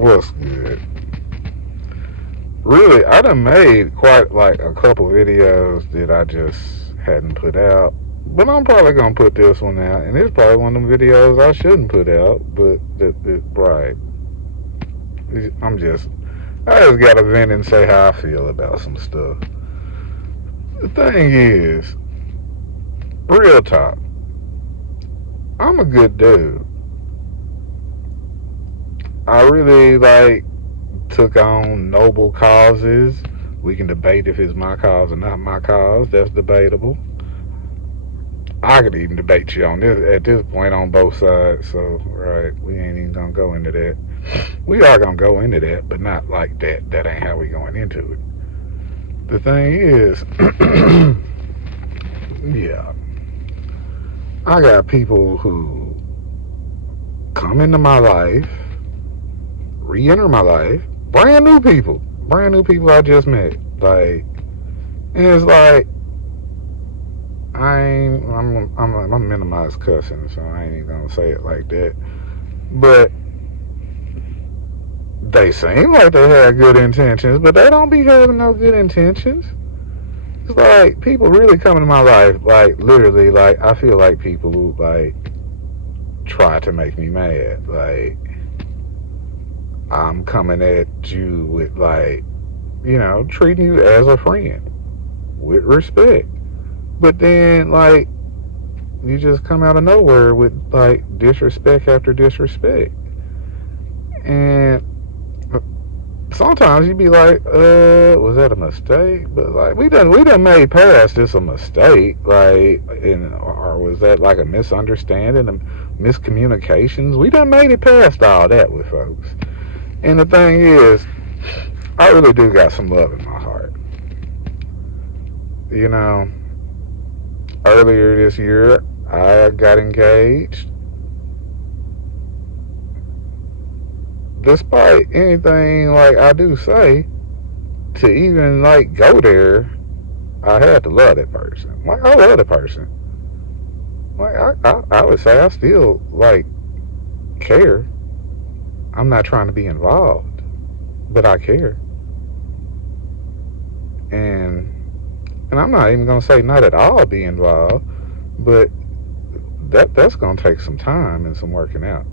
What's good? Really, I done made quite like a couple videos that I just hadn't put out. But I'm probably gonna put this one out, and it's probably one of them videos I shouldn't put out. But right, I just gotta vent and say how I feel about some stuff. The thing is, real talk, I'm a good dude. I really took on noble causes. We can debate if it's my cause or not my cause. That's debatable. I could even debate you on this at this point on both sides. So right, we ain't even gonna go into that. We are gonna go into that, but not like that. That ain't how we going into it. The thing is, yeah, I got people who come into my life, re-enter my life, brand new people I just met. And it's like I'm minimize cussing, so I ain't even gonna say it like that. But they seem like they had good intentions, but they don't be having no good intentions. It's like people really come into my life, like literally, like I feel like people who try to make me mad. Like I'm coming at you with treating you as a friend with respect. But then you just come out of nowhere with disrespect after disrespect. And sometimes you be like, was that a mistake? But we done made past this a mistake, or was that like a misunderstanding, a miscommunications? We done made it past all that with folks. And the thing is, I really do got some love in my heart. You know, earlier this year, I got engaged. Despite anything I do say, to even go there, I had to love that person. I love the person. I would say I still care. I'm not trying to be involved, but I care. And I'm not even gonna say not at all be involved, but that's gonna take some time and some working out.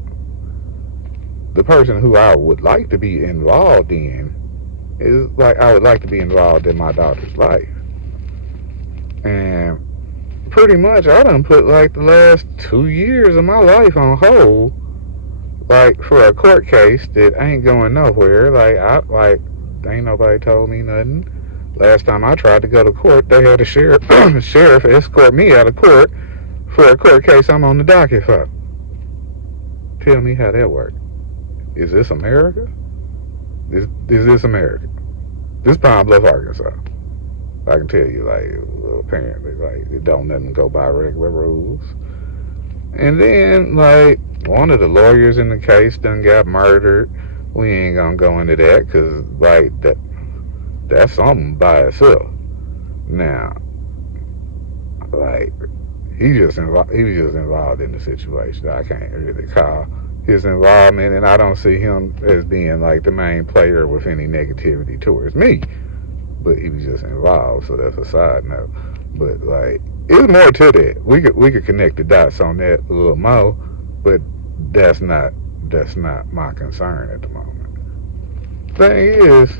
The person who I would like to be involved in is I would like to be involved in my daughter's life. And pretty much I done put the last 2 years of my life on hold, for a court case that ain't going nowhere. Ain't nobody told me nothing. Last time I tried to go to court, they had a sheriff escort me out of court for a court case I'm on the docket for. Tell me how that worked. Is this America? Is this America? This Pine Bluff, Arkansas. I can tell you, apparently, it don't nothing go by regular rules. And then, one of the lawyers in the case done got murdered. We ain't gonna go into that, because, that's something by itself. Now, he was just involved in the situation. I can't really call his involvement, and I don't see him as being the main player with any negativity towards me. But he was just involved, so that's a side note. But it's more to that. We could connect the dots on that a little more, but that's not my concern at the moment. Thing is,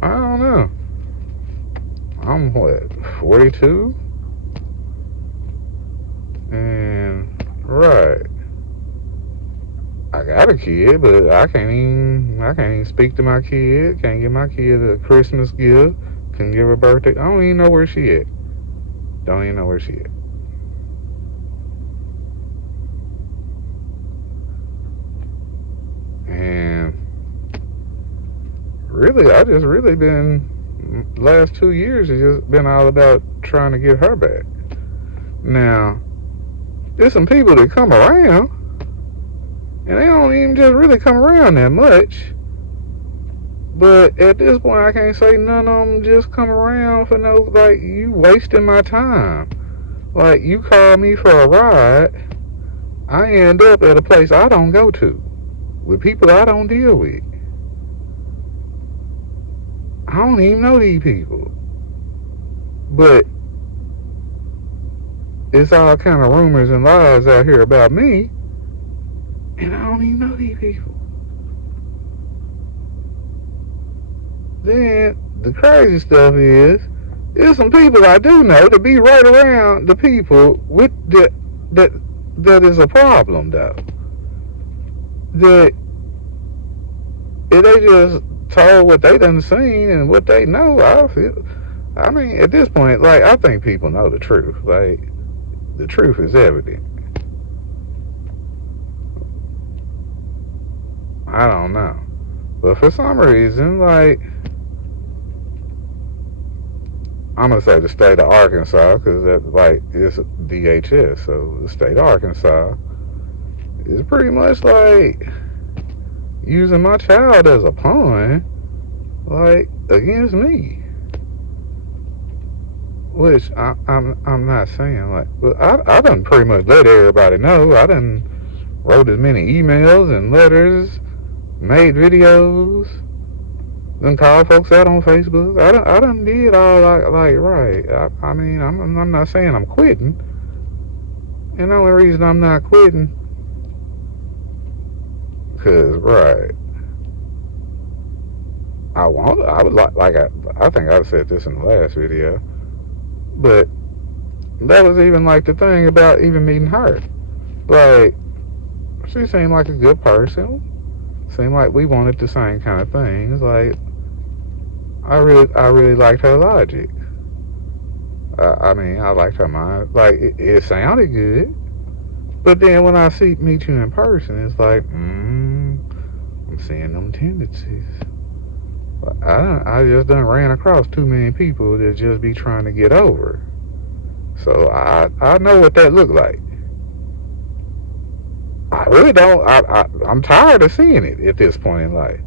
I don't know. I'm 42? And right, I got a kid, but I can't even speak to my kid. Can't give my kid a Christmas gift. Couldn't give her a birthday. I don't even know where she at. Don't even know where she at. And really, I just really been last 2 years has just been all about trying to get her back. Now, there's some people that come around, and they don't even just really come around that much. But at this point, I can't say none of them just come around for no, you wasting my time. You call me for a ride, I end up at a place I don't go to with people I don't deal with. I don't even know these people, but it's all kind of rumors and lies out here about me, and I don't even know these people. Then the crazy stuff is, there's some people I do know to be right around the people with that is a problem though. That if they just told what they done seen and what they know, I mean, at this point, like, I think people know the truth. Like, the truth is evident. I don't know. But for some reason, like, I'm going to say the state of Arkansas, because that, like, it's DHS. So the state of Arkansas is pretty much like using my child as a pawn, like, against me. Which I'm not saying, like, but I done pretty much let everybody know. I done wrote as many emails and letters, made videos, then called folks out on Facebook. I done did all like right. I mean, I'm not saying I'm quitting, and the only reason I'm not quitting, cause right, I would like I think I said this in the last video, but that was even like the thing about even meeting her. Like, she seemed like a good person. Seemed like we wanted the same kind of things. Like, I really liked her logic. I mean, I liked her mind. Like, it sounded good. But then when I meet you in person, it's like, I'm seeing them tendencies. I just done ran across too many people that just be trying to get over. So I know what that looked like. I really don't. I'm tired of seeing it at this point in life.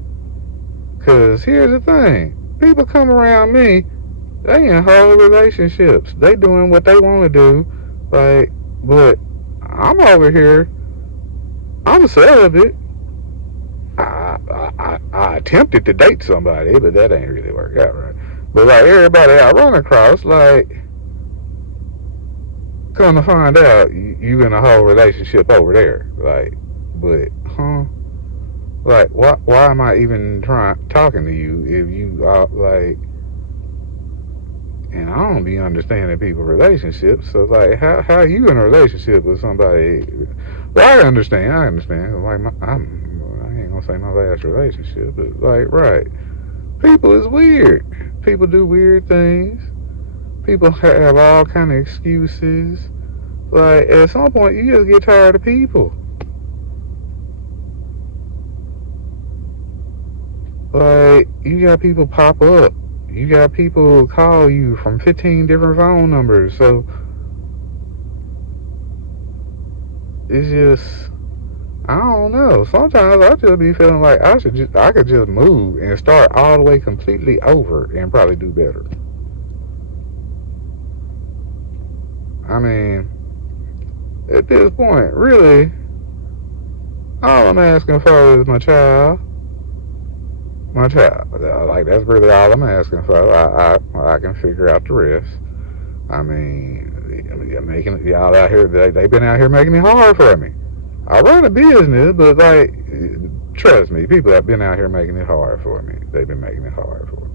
Cause here's the thing: people come around me, they in whole relationships. They doing what they want to do, like. But I'm over here. I'm celibate. I attempted to date somebody, but that ain't really work out right. But like everybody I run across, like, come to find out, you in a whole relationship over there, like. But like, why am I even talking to you if you are like? And I don't be understanding people's relationships. So like, how you in a relationship with somebody? Well, I understand. Like, I ain't gonna say my last relationship, but like, right? People is weird. People do weird things. People have all kind of excuses. Like, at some point, you just get tired of people. Like, you got people pop up. You got people call you from 15 different phone numbers. So it's just, I don't know. Sometimes I just be feeling like I could just move and start all the way completely over and probably do better. I mean, at this point, really, all I'm asking for is my child. My child. Like, that's really all I'm asking for. I can figure out the rest. I mean, making y'all out here, they've been out here making it hard for me. I run a business, but like, trust me, people have been out here making it hard for me. They've been making it hard for me.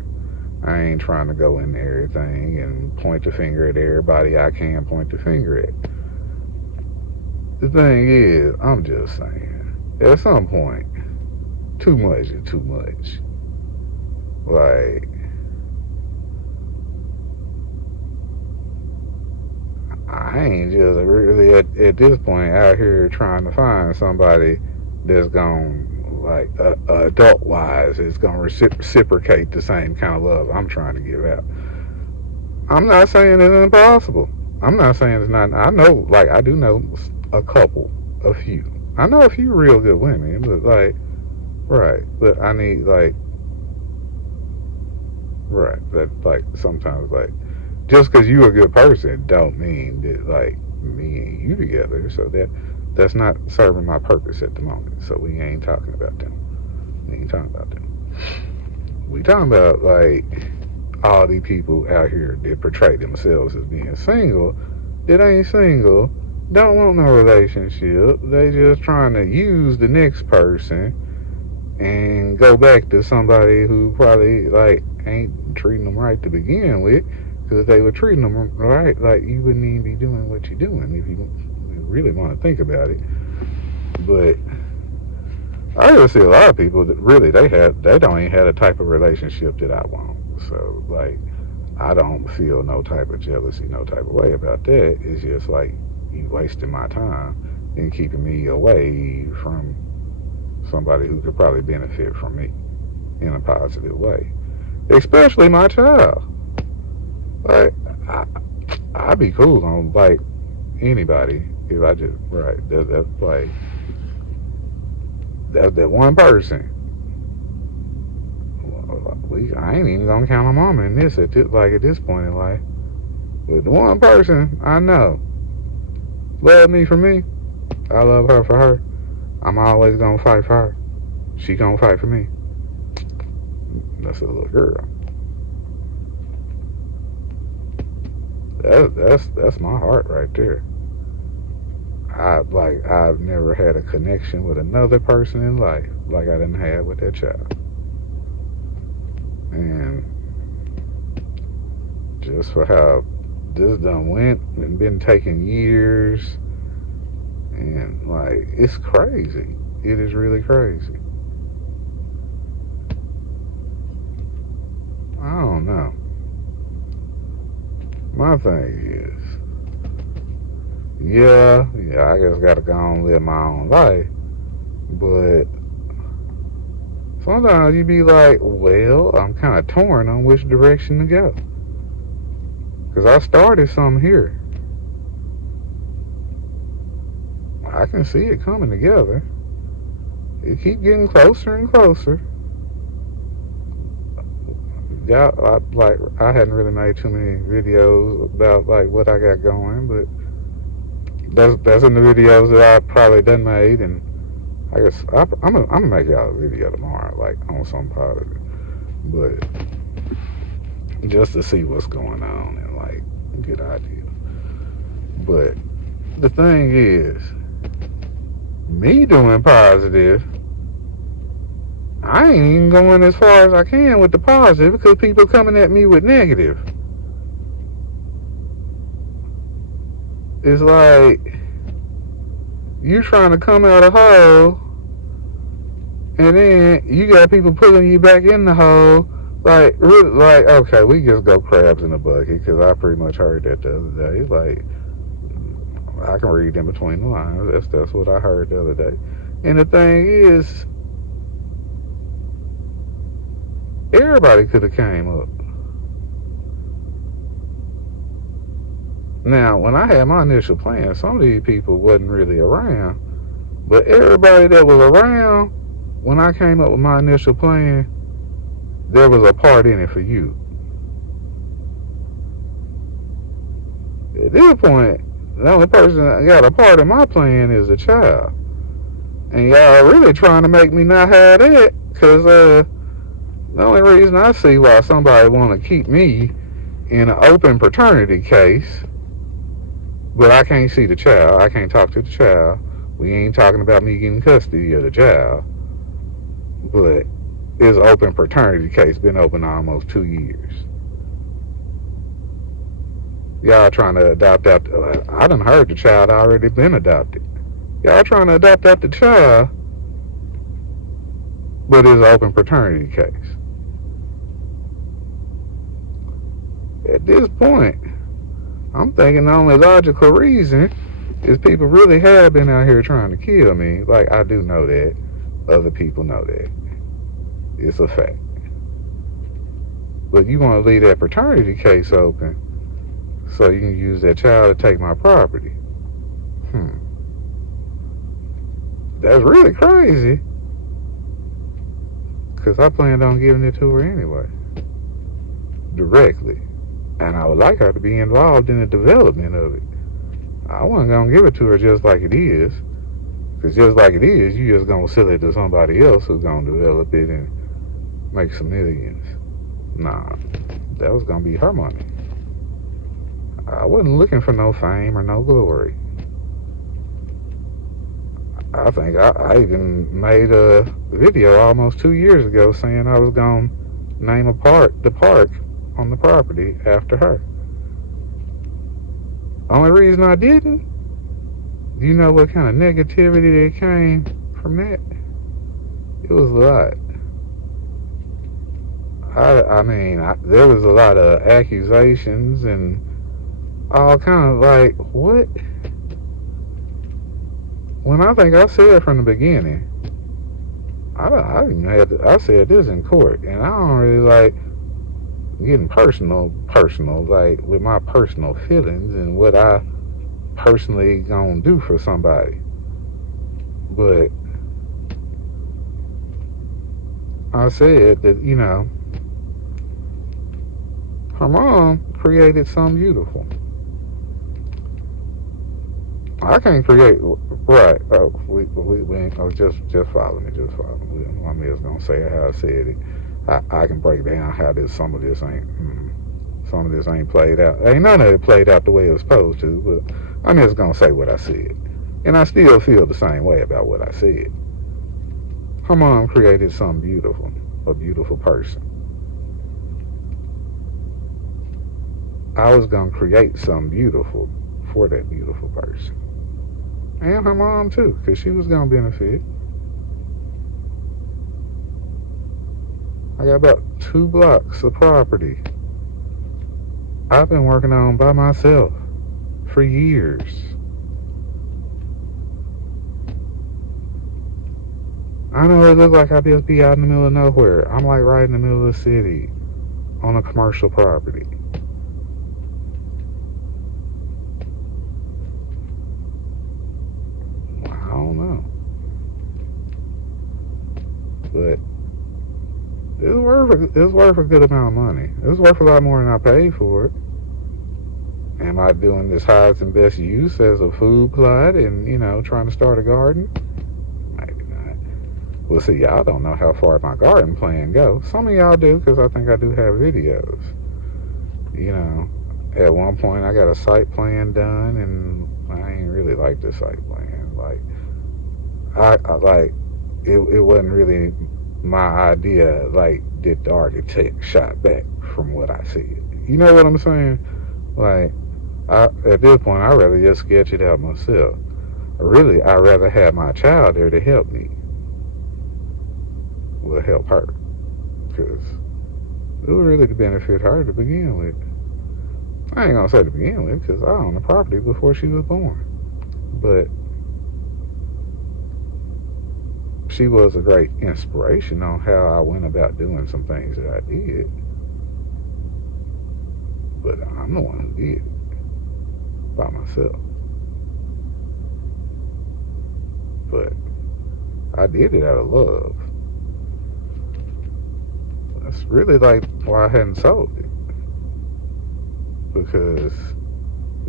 I ain't trying to go into everything and point the finger at everybody I can point the finger at. The thing is, I'm just saying, at some point, too much is too much. Like, I ain't just really at this point out here trying to find somebody that's going, like, adult wise, is going to reciprocate the same kind of love I'm trying to give out. I'm not saying it's impossible. I'm not saying it's not. I know, like, I do know a couple, a few. I know a few real good women, but like, right. But I need, like, right. That, like, sometimes, like, just because you a good person don't mean that, like, me and you together, so that's not serving my purpose at the moment. So we ain't talking about them. We ain't talking about them. We talking about like all these people out here that portray themselves as being single, that ain't single, don't want no relationship. They just trying to use the next person and go back to somebody who probably like ain't treating them right to begin with. Because if they were treating them right, like you wouldn't even be doing what you're doing if you really want to think about it. But I just see a lot of people that really they don't even have the type of relationship that I want. So like I don't feel no type of jealousy, no type of way about that. It's just like you wasting my time and keeping me away from somebody who could probably benefit from me in a positive way, especially my child. Like I'd be cool on like anybody if I just right. That's like that one person. I ain't even gonna count my mama in this like at this point in life. But the one person I know love me for me, I love her for her. I'm always gonna fight for her. She gonna fight for me. That's a little girl. That's my heart right there. I've never had a connection with another person in life like I didn't have with that child. And just for how this done went and been taking years, and like it's crazy. It is really crazy. I don't know. My thing is, yeah, I just gotta go and live my own life. But sometimes you be like, well, I'm kind of torn on which direction to go. Because I started something here. I can see it coming together. It keep getting closer and closer. Yeah, I hadn't really made too many videos about like what I got going, but that's in the videos that I probably done made, and I guess I'm gonna make y'all a video tomorrow, like on some part of it, but just to see what's going on and like get ideas. But the thing is, me doing positive, I ain't even going as far as I can with the positive because people coming at me with negative. It's like you trying to come out of the hole, and then you got people pulling you back in the hole. Like, really, like, okay, we just go crabs in a bucket because I pretty much heard that the other day. Like, I can read in between the lines. That's what I heard the other day. And the thing is, everybody could have came up. Now, when I had my initial plan, some of these people wasn't really around, but everybody that was around when I came up with my initial plan, there was a part in it for you. At this point, the only person that got a part in my plan is the child. And y'all really trying to make me not have that, because the only reason I see why somebody want to keep me in an open paternity case, but I can't see the child, I can't talk to the child. We ain't talking about me getting custody of the child, but it's an open paternity case, been open almost 2 years. Y'all trying to adopt out. I done heard the child already been adopted. Y'all trying to adopt out the child, but it's an open paternity case. At this point, I'm thinking the only logical reason is people really have been out here trying to kill me. Like, I do know that. Other people know that. It's a fact. But you want to leave that paternity case open so you can use that child to take my property. That's really crazy. Because I planned on giving it to her anyway. Directly. And I would like her to be involved in the development of it. I wasn't gonna give it to her just like it is. Because just like it is, you just gonna sell it to somebody else who's gonna develop it and make some millions. Nah, that was gonna be her money. I wasn't looking for no fame or no glory. I think I even made a video almost 2 years ago saying I was gonna name the park on the property after her. Only reason I didn't, do you know what kind of negativity that came from that? It was a lot. There was a lot of accusations and all kind of like, what? When I think I said from the beginning, I said this in court, and I don't really like getting personal, like with my personal feelings and what I personally gonna do for somebody. But I said that, her mom created something beautiful. I can't create, right? Oh, we ain't, oh, just follow me, I'm just gonna say it how I said it. I can break down how some of this ain't played out. Ain't none of it played out the way it was supposed to, but I'm just gonna say what I said, and I still feel the same way about what I said. Her mom created something beautiful, a beautiful person. I was gonna create something beautiful for that beautiful person. And her mom too, because she was gonna benefit. I got about 2 blocks of property I've been working on by myself for years. I know it looks like I just be out in the middle of nowhere. I'm like right in the middle of the city on a commercial property. I don't know. But it's worth a good amount of money. It's worth a lot more than I paid for it. Am I doing this highest and best use as a food plot and, trying to start a garden? Maybe not. Well, see, y'all don't know how far my garden plan goes. Some of y'all do, because I think I do have videos. At one point I got a site plan done, and I ain't really like the site plan. Like, it wasn't really my idea, like, did the architect shot back from what I said. You know what I'm saying? Like, at this point, I'd rather just sketch it out myself. Really, I'd rather have my child there to help me. Will help her. Because it would really benefit her to begin with. I ain't gonna say to begin with, because I owned the property before she was born. But she was a great inspiration on how I went about doing some things that I did. But I'm the one who did it by myself. But I did it out of love. That's really like why I hadn't sold it. Because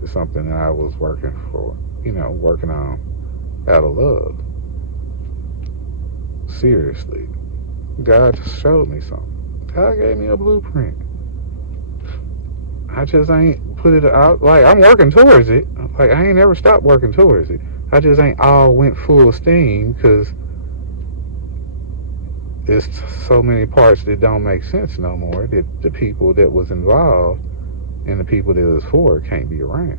it's something that I was working on out of love. Seriously. God just showed me something. God gave me a blueprint. I just ain't put it out. Like, I'm working towards it. Like, I ain't never stopped working towards it. I just ain't all went full steam because there's so many parts that don't make sense no more. That the people that was involved and the people that it was for can't be around.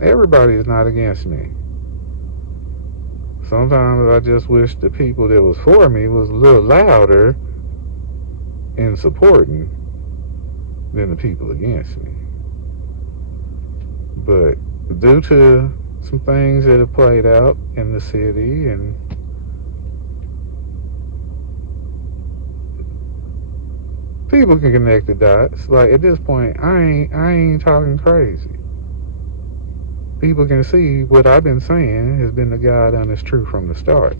Everybody is not against me. Sometimes I just wish the people that was for me was a little louder in supporting than the people against me. But due to some things that have played out in the city, and people can connect the dots. Like, at this point, I ain't talking crazy. people can see what I've been saying has been the God honest truth from the start.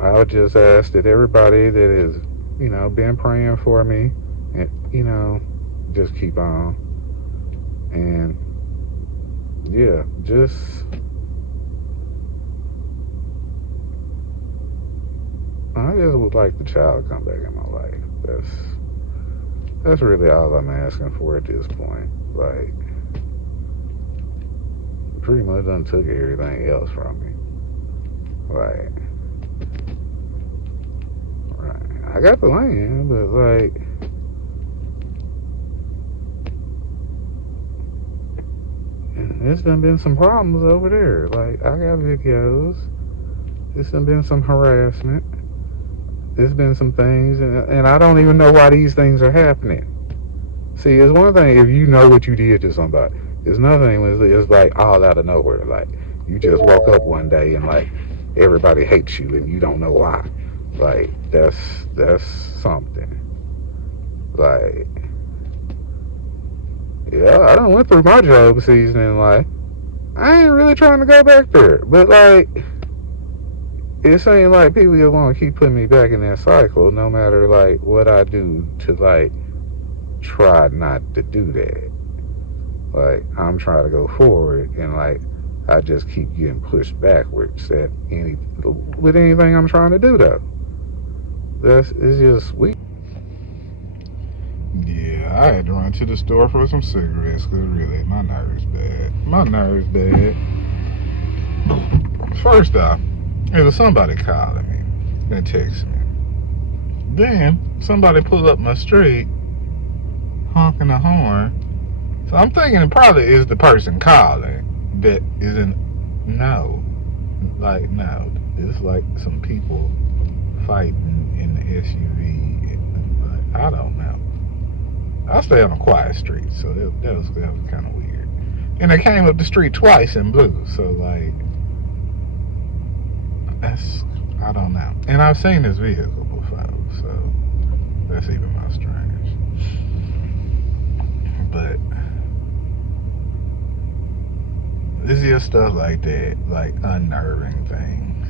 I would just ask that everybody that has, been praying for me, and just keep on. And yeah, I just would like the child to come back in my life. That's really all I'm asking for at this point. Like, pretty much done took everything else from me. Like, right, I got the land, but like, there's done been some problems over there. Like, I got videos. There's done been some harassment. There's been some things, and I don't even know why these things are happening. See, it's one thing if you know what you did to somebody. It's another thing when it's like all out of nowhere. Like, you just woke up one day and like everybody hates you and you don't know why. Like, that's something. Like, yeah, I done went through my job season in life. I ain't really trying to go back there, but like, it ain't like people just want to keep putting me back in that cycle, no matter like what I do to like try not to do that. Like, I'm trying to go forward, and like I just keep getting pushed backwards with anything I'm trying to do though. It's just weak. Yeah, I had to run to the store for some cigarettes because really my nerves bad. First off, it was somebody calling me and texting me. Then somebody pulled up my street honking a horn. So I'm thinking it probably is the person calling that isn't. No. It's like some people fighting in the SUV. I don't know. I stay on a quiet street, so that was kind of weird. And they came up the street twice in blue, so like, I don't know. And I've seen this vehicle before, so that's even more strange. But this is stuff like that, like unnerving things.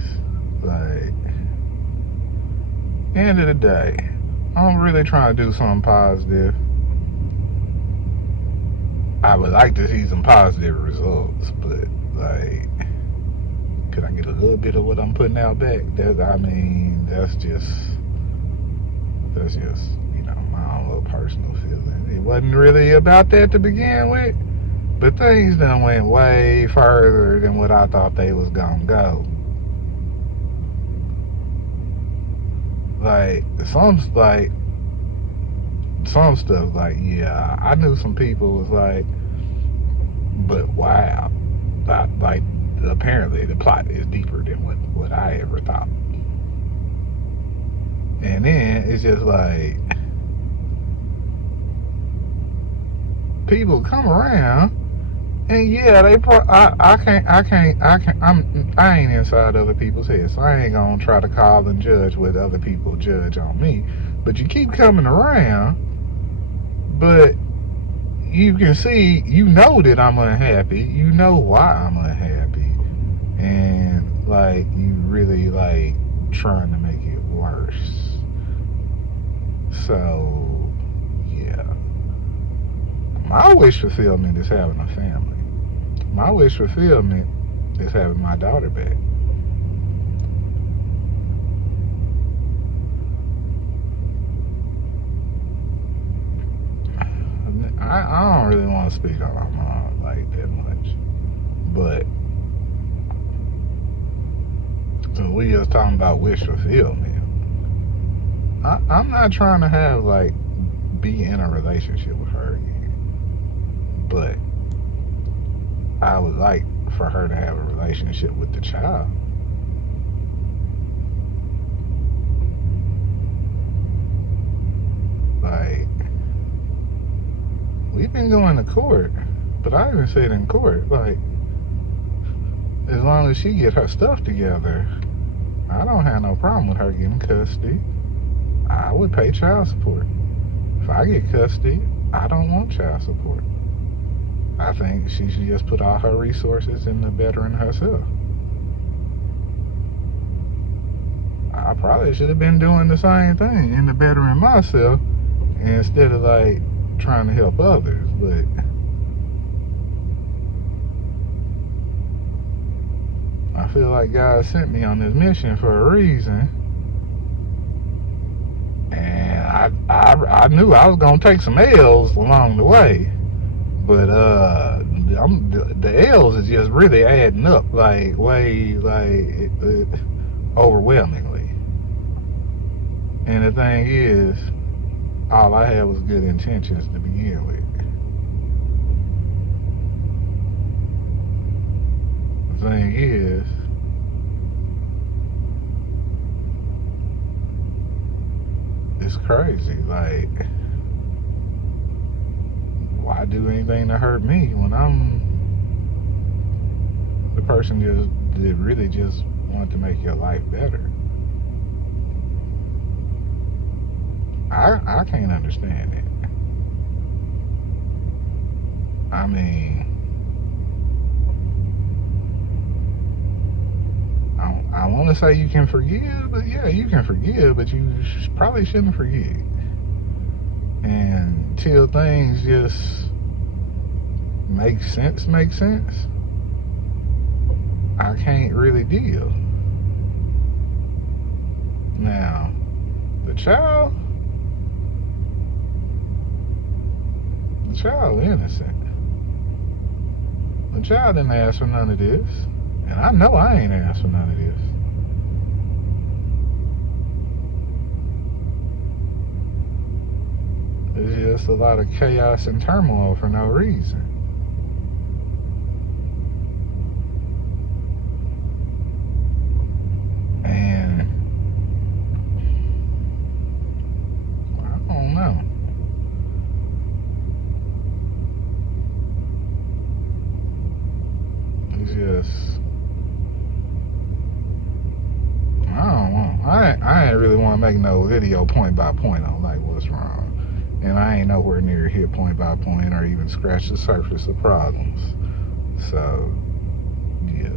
Like, end of the day, I'm really trying to do something positive. I would like to see some positive results, but like, could I get a little bit of what I'm putting out back? That's just my own little personal feeling. It wasn't really about that to begin with, but things done went way further than what I thought they was gonna go. Like, some stuff, like, yeah, I knew some people was like, but wow, like, apparently the plot is deeper than what I ever thought. And then it's just like, people come around, and yeah, I ain't inside other people's heads, so I ain't gonna try to call and judge what other people judge on me. But you keep coming around, but you can see, that I'm unhappy. You know why I'm unhappy, and like, you really like trying to make it worse. So yeah, my wish fulfillment is having a family. My wish fulfillment is having my daughter back. I don't really want to speak on my mom like that much, but we just talking about wish fulfillment. I'm not trying to have like be in a relationship with her again, but I would like for her to have a relationship with the child. Like, we've been going to court, but I even said in court, like, as long as she get her stuff together, I don't have no problem with her getting custody. I would pay child support if I get custody, I don't want child support. I think she should just put all her resources into bettering herself. I probably should have been doing the same thing into bettering myself instead of like trying to help others. But I feel like God sent me on this mission for a reason. And I knew I was gonna take some L's along the way, but the L's is just really adding up, like way overwhelmingly. And the thing is, all I had was good intentions to begin with. The thing is, it's crazy. Like, why do anything to hurt me when I'm the person that really just wanted to make your life better? I can't understand it. I mean, I want to say you can forgive, but yeah, you can forgive, but you probably shouldn't forget. And till things just make sense, I can't really deal. Now, the child innocent. The child didn't ask for none of this. And I know I ain't asked for none of this. There's just a lot of chaos and turmoil for no reason. And I don't know. It's just, I ain't really want to make no video point by point on like what's wrong. And I ain't nowhere near hit point by point or even scratch the surface of problems. So, yeah.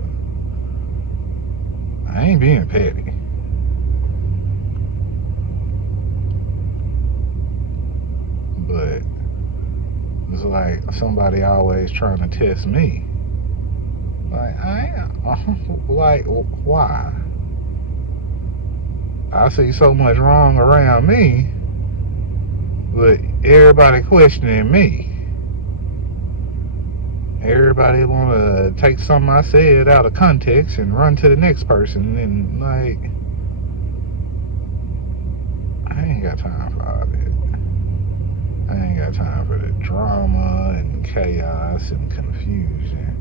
I ain't being petty. But it's like somebody always trying to test me. Like, like, why? I see so much wrong around me, but everybody questioning me. Everybody want to take something I said out of context and run to the next person, and like, I ain't got time for all that. I ain't got time for the drama and chaos and confusion.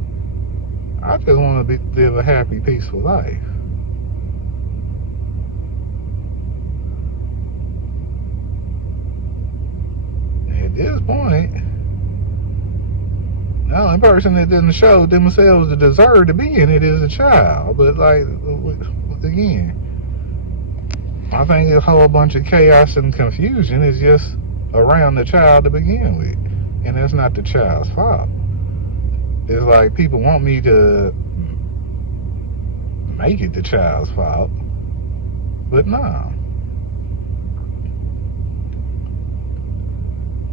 I just want to live a happy, peaceful life. At this point, the only person that didn't show themselves the deserve to be in it is a child. But like, again, I think a whole bunch of chaos and confusion is just around the child to begin with. And it's not the child's fault. It's like people want me to make it the child's fault. But no.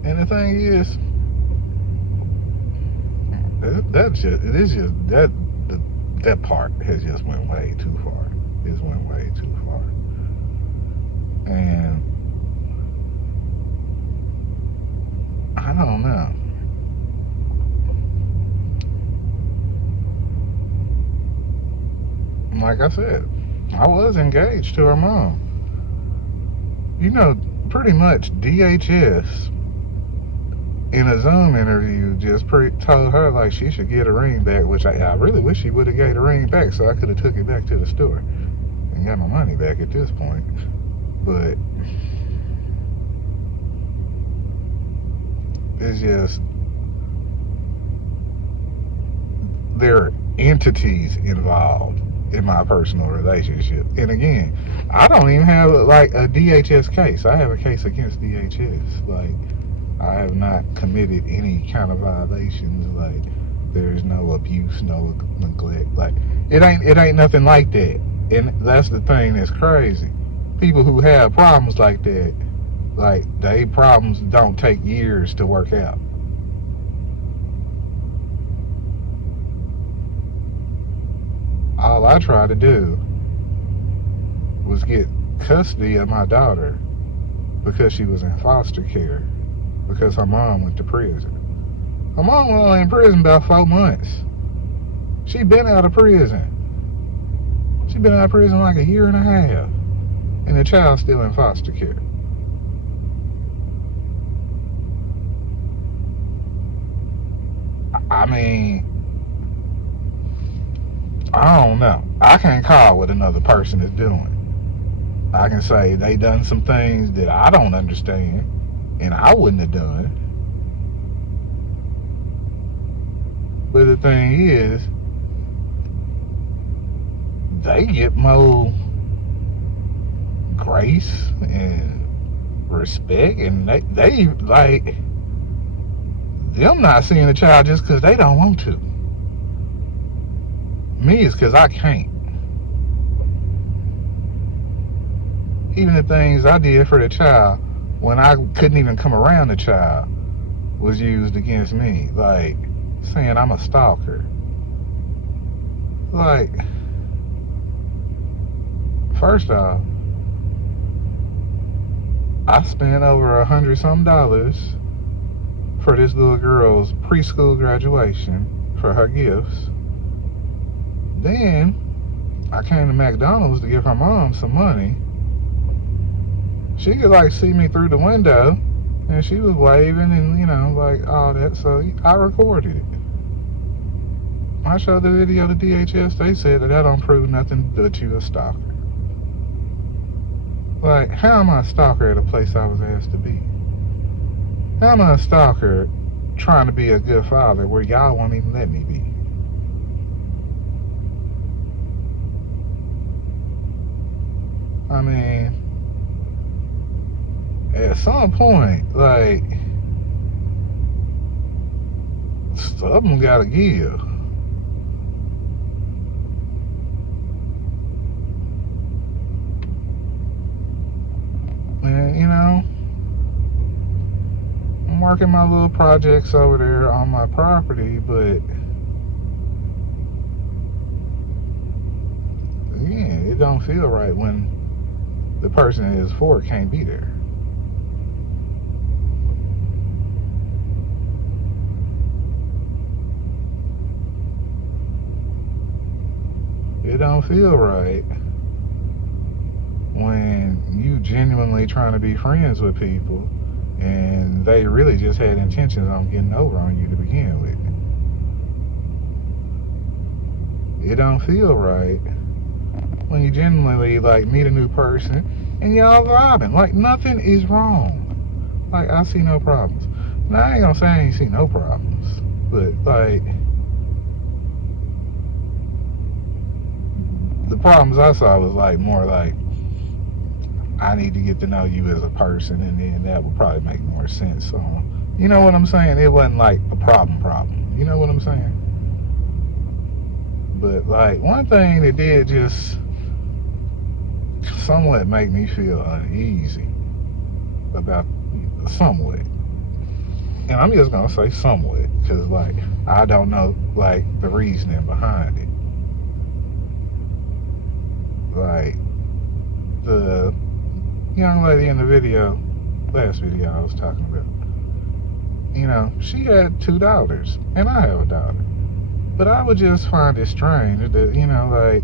And the thing is, that part has just went way too far. It's went way too far. And I don't know. Like I said, I was engaged to her mom. You know, pretty much DHS in a Zoom interview just told her like she should get a ring back, which I really wish she would have gave the ring back so I could have took it back to the store and got my money back at this point. But it's just, there are entities involved in my personal relationship. And again, I don't even have like a DHS case. I have a case against DHS. Like, I have not committed any kind of violations. Like, there's no abuse, no neglect. Like, it ain't nothing like that. And that's the thing that's crazy. People who have problems like that, like, they problems don't take years to work out. All I tried to do was get custody of my daughter because she was in foster care, because her mom went to prison. Her mom was only in prison about 4 months. She been out of prison. She been out of prison like a year and a half, and the child's still in foster care. I mean, I don't know. I can't call what another person is doing. I can say they done some things that I don't understand and I wouldn't have done. But the thing is, they get more grace and respect, and they like them not seeing a child just because they don't want to. Me, it's because I can't. Even the things I did for the child when I couldn't even come around the child was used against me. Like, saying I'm a stalker. Like, first off, I spent over $100-some for this little girl's preschool graduation for her gifts. Then I came to McDonald's to give her mom some money. She could like see me through the window, and she was waving and, you know, like all that. So I recorded it. I showed the video to DHS. They said that don't prove nothing but you a stalker. Like, how am I a stalker at a place I was asked to be? How am I a stalker trying to be a good father where y'all won't even let me be? I mean, at some point, like, something gotta give. And, you know, I'm working my little projects over there on my property, but again, it don't feel right when the person it is for can't be there. It don't feel right when you genuinely trying to be friends with people and they really just had intentions on getting over on you to begin with. It don't feel right when you genuinely like meet a new person and y'all vibing. Like, nothing is wrong. Like, I see no problems. Now, I ain't gonna say I ain't see no problems, but like, the problems I saw was like more like, I need to get to know you as a person, and then that would probably make more sense. So, you know what I'm saying? It wasn't like a problem. You know what I'm saying? But like, one thing that did just somewhat make me feel uneasy about somewhat, and I'm just gonna say somewhat, because like, I don't know like the reasoning behind it. Like, the young lady in the video, last video I was talking about, you know, she had 2 daughters, and I have a daughter. But I would just find it strange that, you know, like,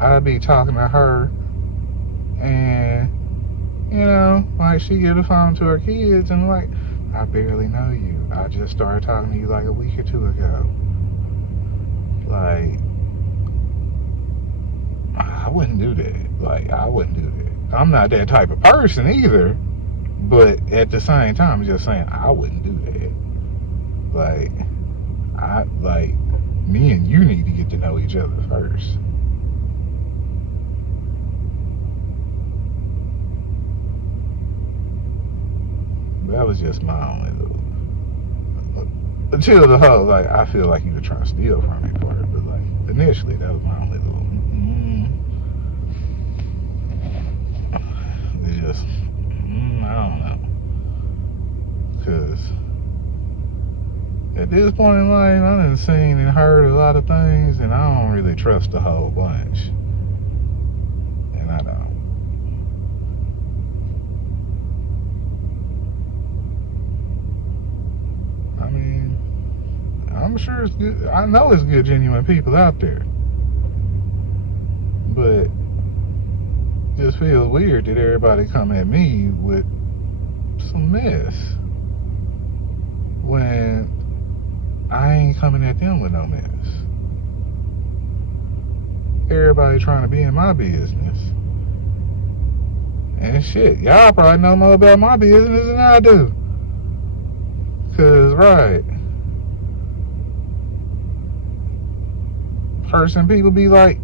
I'd be talking to her, and, you know, like, she give the phone to her kids, and like, I barely know you. I just started talking to you like a week or 2 ago. Like, I wouldn't do that. Like, I wouldn't do that. I'm not that type of person either, but at the same time, I'm just saying I wouldn't do that. Like, me and you need to get to know each other. each other first. That was just my only little. Until the whole, like, I feel like you were trying to steal from me part, but like initially that was my only little. It's just, I don't know, because at this point in life, I done seen and heard a lot of things, and I don't really trust a whole bunch, and I don't. I mean, I'm sure it's good. I know it's good, genuine people out there, but it just feels weird that everybody come at me with some mess when I ain't coming at them with no mess. Everybody trying to be in my business. And shit, y'all probably know more about my business than I do. Cause, right, person, people be like,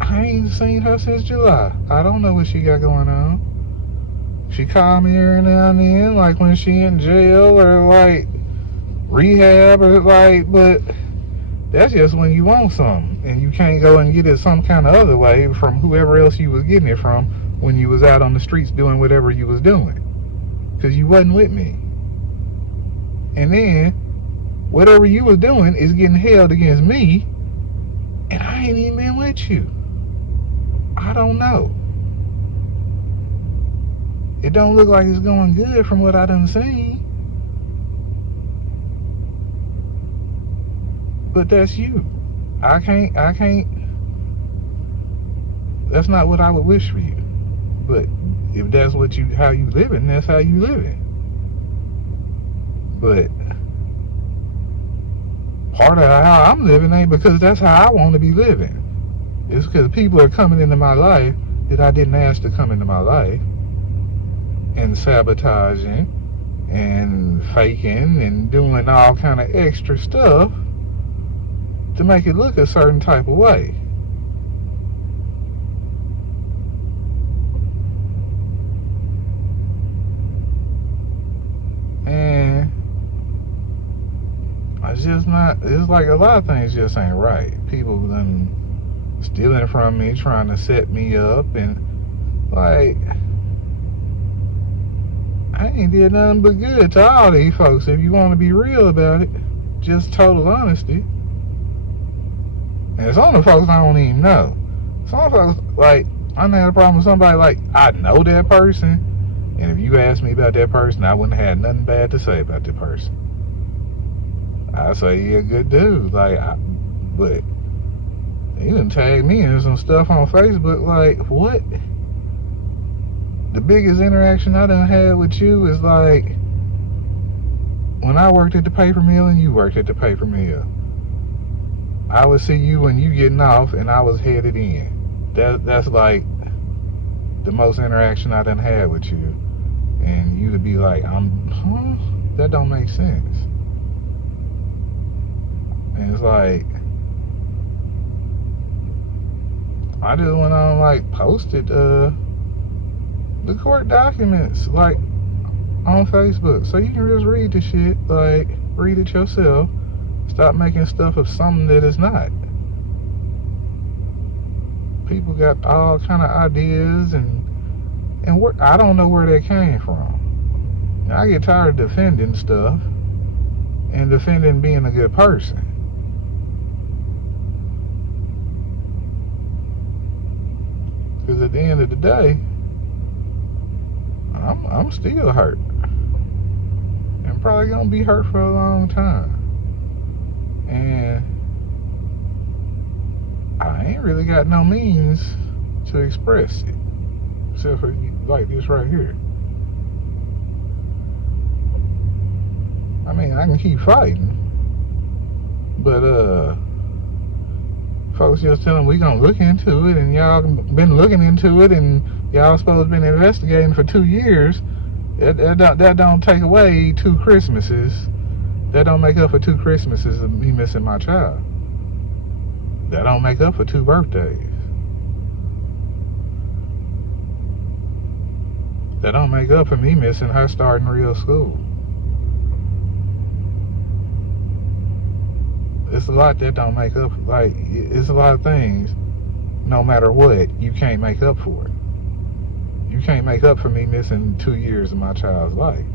I ain't seen her since July. I don't know what she got going on. She call me every now and then, like when she in jail or like rehab or like, but that's just when you want something and you can't go and get it some kind of other way from whoever else you was getting it from when you was out on the streets doing whatever you was doing, because you wasn't with me. And then whatever you was doing is getting held against me, and I ain't even been with you. I don't know. It don't look like it's going good from what I done seen. But that's you. I can't. That's not what I would wish for you. But if that's what how you living, that's how you living. But part of how I'm living ain't because that's how I want to be living. It's because people are coming into my life that I didn't ask to come into my life, and sabotaging and faking and doing all kind of extra stuff to make it look a certain type of way. And it's just not, it's like a lot of things just ain't right. People done stealing from me, trying to set me up, and like, I ain't did nothing but good to all these folks. If you want to be real about it, just total honesty. And some of the folks I don't even know. Some folks, like, I done had a problem with somebody, like, I know that person, and if you asked me about that person, I wouldn't have had nothing bad to say about that person. I say he a good dude, like, but he done tagged me in some stuff on Facebook, like, what? The biggest interaction I done had with you is like when I worked at the paper mill and you worked at the paper mill. I would see you when you getting off and I was headed in. That's like the most interaction I done had with you. And you would be like, that don't make sense. And it's like, I just went on, like, posted the court documents, like, on Facebook, so you can just read the shit, like, read it yourself. Stop making stuff of something that is not. People got all kind of ideas, and I don't know where they came from. I get tired of defending stuff and defending being a good person. Because at the end of the day, I'm still hurt. And probably gonna be hurt for a long time. And I ain't really got no means to express it. Except for like this right here. I mean, I can keep fighting. But folks just tell them we gonna look into it, and y'all been looking into it, and y'all supposed to been investigating for 2 years. That don't take away 2 Christmases. That don't make up for 2 Christmases of me missing my child. That don't make up for 2 birthdays. That don't make up for me missing her starting real school. It's a lot that don't make up. Like, it's a lot of things, no matter what, you can't make up for it. You can't make up for me missing 2 years of my child's life.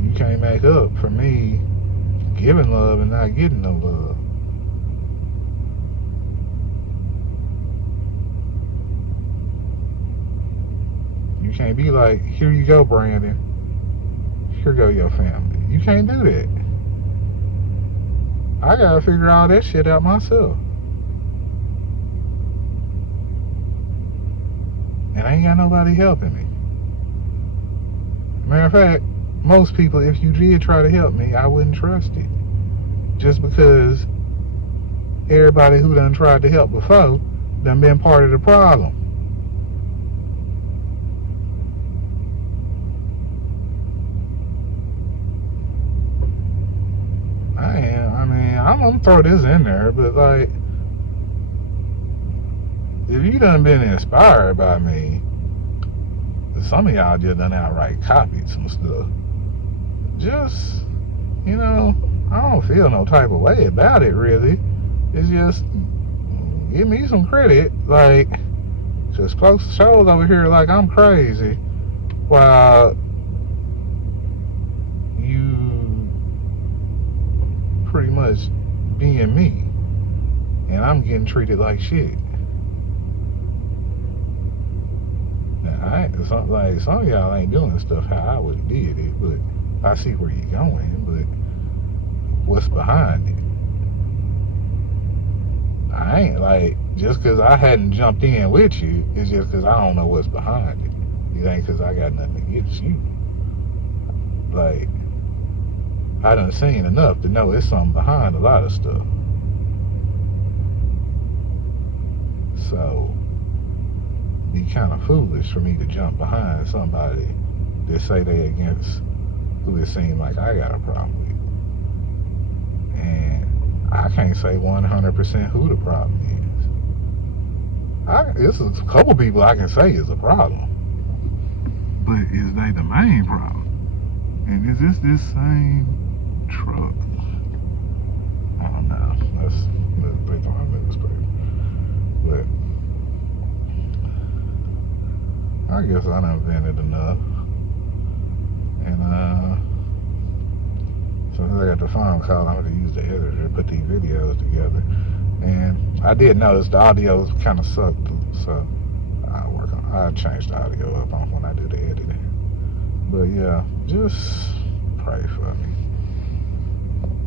You can't make up for me giving love and not getting no love. You can't be like, here you go, Brandon. Here go your family. You can't do that. I gotta figure all that shit out myself. And I ain't got nobody helping me. Matter of fact, most people, if you did try to help me, I wouldn't trust it. Just because everybody who done tried to help before done been part of the problem. I'm gonna throw this in there, but like, if you done been inspired by me, some of y'all just done outright copied some stuff. Just, I don't feel no type of way about it, really. It's just, give me some credit. Like, just post shows over here like I'm crazy, while you pretty much being me, and I'm getting treated like shit. Now, some of y'all ain't doing stuff how I would have did it, but I see where you're going. But what's behind it? I ain't like, just because I hadn't jumped in with you, it's just because I don't know what's behind it. It ain't because I got nothing against you. Like, I done seen enough to know it's something behind a lot of stuff. So, be kind of foolish for me to jump behind somebody that say they against who it seems like I got a problem with. And I can't say 100% who the problem is. It's a couple people I can say is a problem. But is they the main problem? And is this same truck? I don't know. Let's think on my newspaper. But I guess I done vented enough. And so I got the phone call, I'm going to use the editor to put these videos together. And I did notice the audio kind of sucked, so I'll change the audio up on when I do the editing. But yeah, just pray for me.